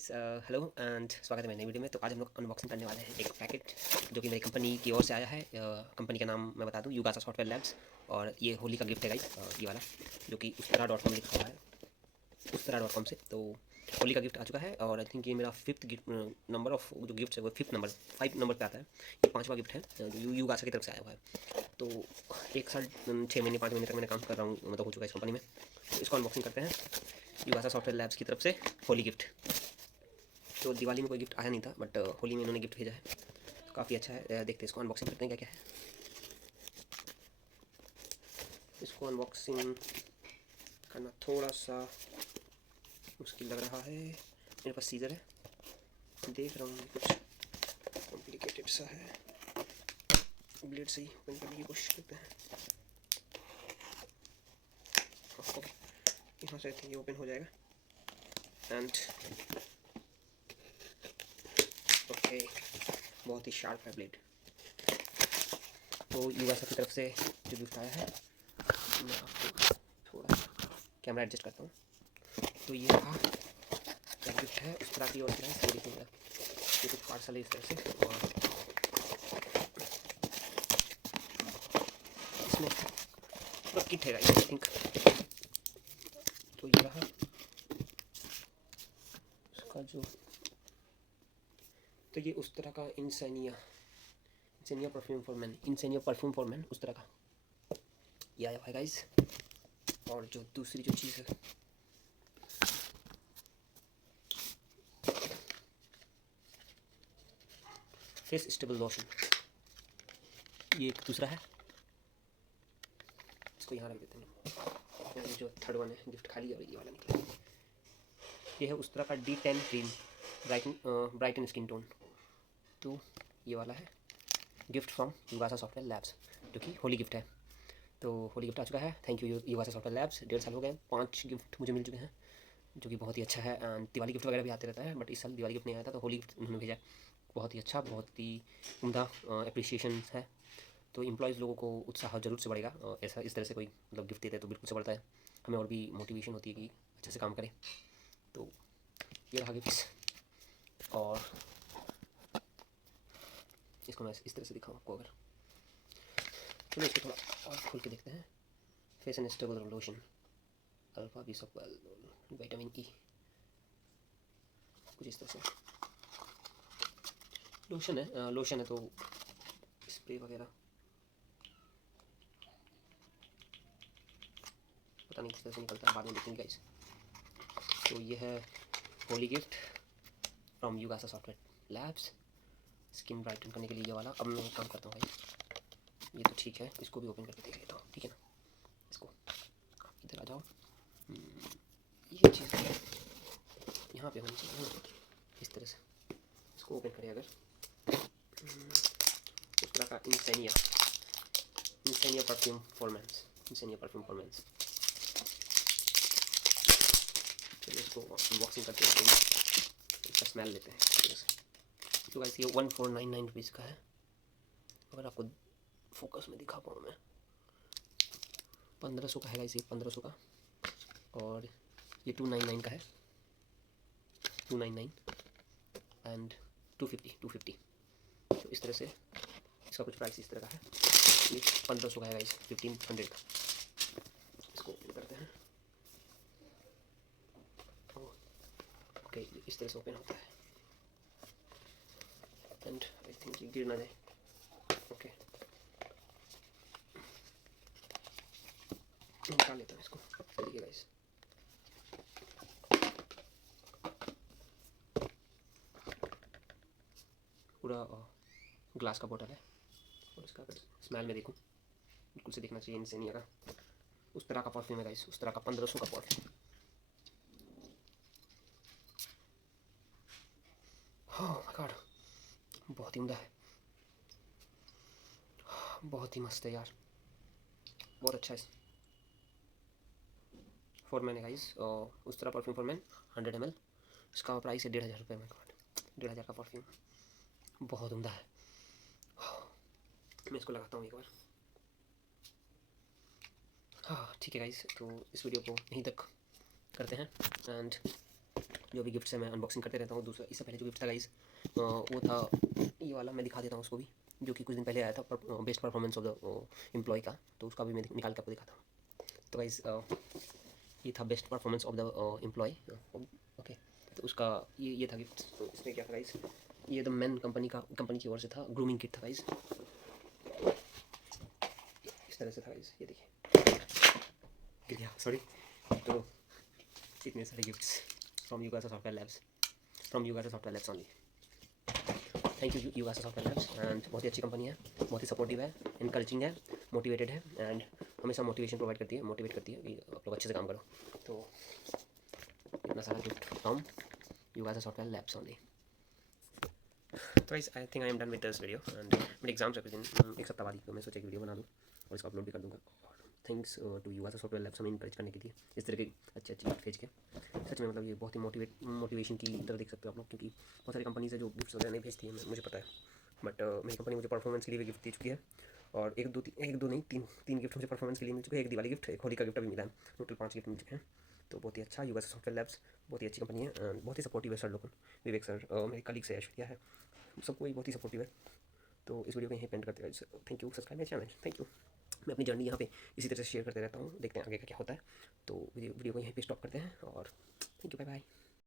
Guys, hello and स्वागत है मेरे नई वीडियो में। तो आज हम लोग अनबॉक्सिंग करने वाले हैं एक पैकेट जो कि मेरी कंपनी की ओर से आया है। कंपनी का नाम मैं बता दूं, युगासा सॉफ्टवेयर लैब्स। और ये होली का गिफ्ट है गाइस, ये वाला जो कि ustara.com लिखा हुआ है, ustara.com से। तो होली का गिफ्ट आ चुका है और आई थिंक ये मेरा फिफ्थ गिफ्ट नंबर ऑफ जो गिफ्ट है वो फिफ्थ नंबर 5 नंबर पे आता है। ये 5वां गिफ्ट है जो युगासा की तरफ से आया हुआ है। तो 1 साल 6 महीने 5 महीने तक मैंने काम कर रहा हूँ, मतलब हो चुका है इस कंपनी में। तो इसको अनबॉक्सिंग करते हैं युगासा सॉफ्टवेयर लैब्स की तरफ से होली गिफ्ट। तो दिवाली में कोई गिफ्ट आया नहीं था, बट होली में इन्होंने गिफ्ट भेजा है, तो काफ़ी अच्छा है। देखते हैं इसको, अनबॉक्सिंग करते हैं क्या क्या है। इसको अनबॉक्सिंग करना थोड़ा सा मुश्किल लग रहा है। मेरे पास सीजर है, देख रहा हूँ कुछ कॉम्प्लिकेटेड सा है। ब्लेड से ही ओपन करने की कोशिश करते हैं। ओके, यहाँ से ये ओपन हो जाएगा। एंड ओके, बहुत ही शार्प है ब्लेड। तो युगासा की तरफ से जो गिफ्ट आया है, मैं आपको थोड़ा कैमरा एडजस्ट करता हूँ। तो ये रहा क्या गिफ्ट है उस तरह की ओर से। ये देखिएगा, ये कुछ पार्सल है इस तरह से, और इसमें पूरा किट है आई थिंक। तो ये रहा उसका जो, तो ये उस तरह का इंसेनिया परफ्यूम फॉर मैन उस तरह का ये आया है गाइस। और जो दूसरी जो चीज़ है, फेस स्टेबल लोशन, ये एक दूसरा है। इसको यहाँ रख देते हैं। ये जो थर्ड वन है गिफ्ट खाली, और ये वाला निकला। ये है उस तरह का D10 cream Brighton skin tone. तो ये वाला है gift from Yugasa software labs, जो कि होली गिफ्ट है। तो होली गिफ्ट आ चुका है। Thank you Yugasa software labs. 1.5 साल हो गए, 5 गिफ्ट मुझे मिल चुके हैं, जो कि बहुत ही अच्छा है। एंड दिवाली गिफ्ट वगैरह भी आते रहता है, बट इस साल दिवाली गिफ्ट नहीं आया था, तो होली गिफ्ट उन्होंने भेजा। बहुत ही अच्छा, बहुत ही उम्दा अप्रिसिएशन है। तो एम्प्लॉयज़ लोगों को उत्साह जरूर से बढ़ेगा, ऐसा इस तरह से कोई मतलब गिफ्ट देता है तो बिल्कुल से बढ़ता है। हमें और भी मोटिवेशन होती है कि अच्छे से काम करें। तो ये रहा गिफ्ट, और इसको मैं इस तरह से दिखाऊँ आपको। अगर चलो इसको थोड़ा और खोल के देखते हैं। Face and stable lotion, alpha बिसोपल विटामिन ई, कुछ इस तरह से लोशन है। तो स्प्रे वगैरह पता नहीं किस तरह से निकलता है, बाद में देखेंगे गाइस। तो ये है Holi gift from Yugasa software labs, skin brighten करने के लिए ये वाला। अब मैं एक काम करता हूँ भाई, ये तो ठीक है, इसको भी ओपन करके देख लेता हूँ, ठीक है ना। इसको आप इधर आ जाओ। ये चीज़ यहाँ पे होनी चाहिए ना, इस तरह से। इसको ओपन करें अगर, उस तरह का इंसेनिया परफ्यूम फॉर मेंस, चलिए इसको अनबॉक्सिंग करते हैं, इसका स्मेल लेते हैं इस तरह से। तो गाइस ये 1499 रुपीज़ का है। अगर आपको फोकस में दिखा पाऊँ मैं, 1500 का है गाइस, ये 1500 का। और ये 299 का है, 299 एंड 250। तो इस तरह से इसका कुछ प्राइस इस तरह का है। ये 1500 का है गाइस, 1500 का। इसको ओपन करते हैं। ओके, इस तरह से ओपन होता है। एंड आई थिंक ये गिर ना जाए। ओके, निकाल लेता हूँ इसको। देखिए गाइस, पूरा ग्लास का बोतल है, और इसका अगर स्मेल में देखूँ, बिल्कुल से देखना चाहिए इंसेनिया का उस तरह का परफ्यूम है गाइस, उस तरह का 1500 का परफ्यूम। ओह माय गॉड, बहुत ही उम्दा है, बहुत ही मस्त है यार, बहुत अच्छा है। फॉर मैन है गाइस, उस तरह परफ्यूम फॉर मैन 100 ml। इसका प्राइस है 1500 रुपये में। 1500 का परफ्यूम, बहुत उम्दा है। मैं इसको लगाता हूँ एक बार। हाँ ठीक है गाइस, तो इस वीडियो को यहीं तक करते हैं। एंड जो भी गिफ्ट्स है मैं अनबॉक्सिंग करते रहता हूँ। दूसरा, इससे पहले जो गिफ्ट था गाइस वो था ये वाला, मैं दिखा देता हूँ उसको भी, जो कि कुछ दिन पहले आया था, best performance of the employee का, तो उसका भी मैं निकाल के आपको दिखाता हूँ। तो गाइस ये था best performance of the employee, okay. तो उसका ये था गिफ्ट। तो इसमें क्या था गाइस, ये द मैन कंपनी की ओर से था, ग्रूमिंग किट था गाइस, इस तरह से था गाइस, ये देखिए, गिर गया, सॉरी। तो इतने सारे gifts from Yugasa software labs, from Yugasa software labs only. Thank you Yugasa software labs, and बहुत ही अच्छी कंपनी है, बहुत ही सपोर्टिव है, इनकरेजिंग है, मोटिवेटेड है, एंड हमेशा मोटिवेशन प्रोवाइड करती है, मोटिवेट करती है कि आप लोग अच्छे से काम करो। तो इतना सारा gift from Yugasa software labs only. तो guys I think I am done with this video, and मेरे एग्जाम्स है कुछ दिन, एक सप्ताह बाद ही, तो मैं सोचा एक वीडियो बना दूँ और इसको अपलोड भी कर दूँगा। थैंक्स टू युगासा सॉफ्टवेयर लैब्स हमें इंकरेज करने के लिए, इस तरह के अच्छे गिफ्ट भेज के। सच में मतलब ये बहुत ही मोटिवेशन की तरह देख सकते हो आप लोग, क्योंकि बहुत सारी कंपनीज है जो गिफ्ट्स वगैरह नहीं भेजती है, मुझे पता है, बट मेरी कंपनी मुझे परफॉर्मेंस के लिए भी गिफ्ट दे चुकी है, और एक दो नहीं, तीन गिफ्ट मुझे परफॉर्मेंस के लिए मिल चुके हैं, एक दिवाली गिफ्ट, एक होली का गिफ्ट भी मिला है, टोटल 5 गिफ्ट मिल चुके हैं। तो बहुत ही अच्छा, युगासा सॉफ्टवेयर लैब्स बहुत ही अच्छी कंपनी है, बहुत ही सपोर्टिव है सर लोगों, विवेक सर, मेरे कलीग से ऐश्वर्या है, सबको ही बहुत ही सपोर्टिव है। तो इस वीडियो को यहीं पेंट करते हैं। Thank you, subscribe my channel, thank you. मैं अपनी जर्नी यहाँ पे इसी तरह से शेयर करते रहता हूँ, देखते हैं आगे का क्या होता है। तो वीडियो को यहीं पे स्टॉप करते हैं, और थैंक यू, बाय बाय।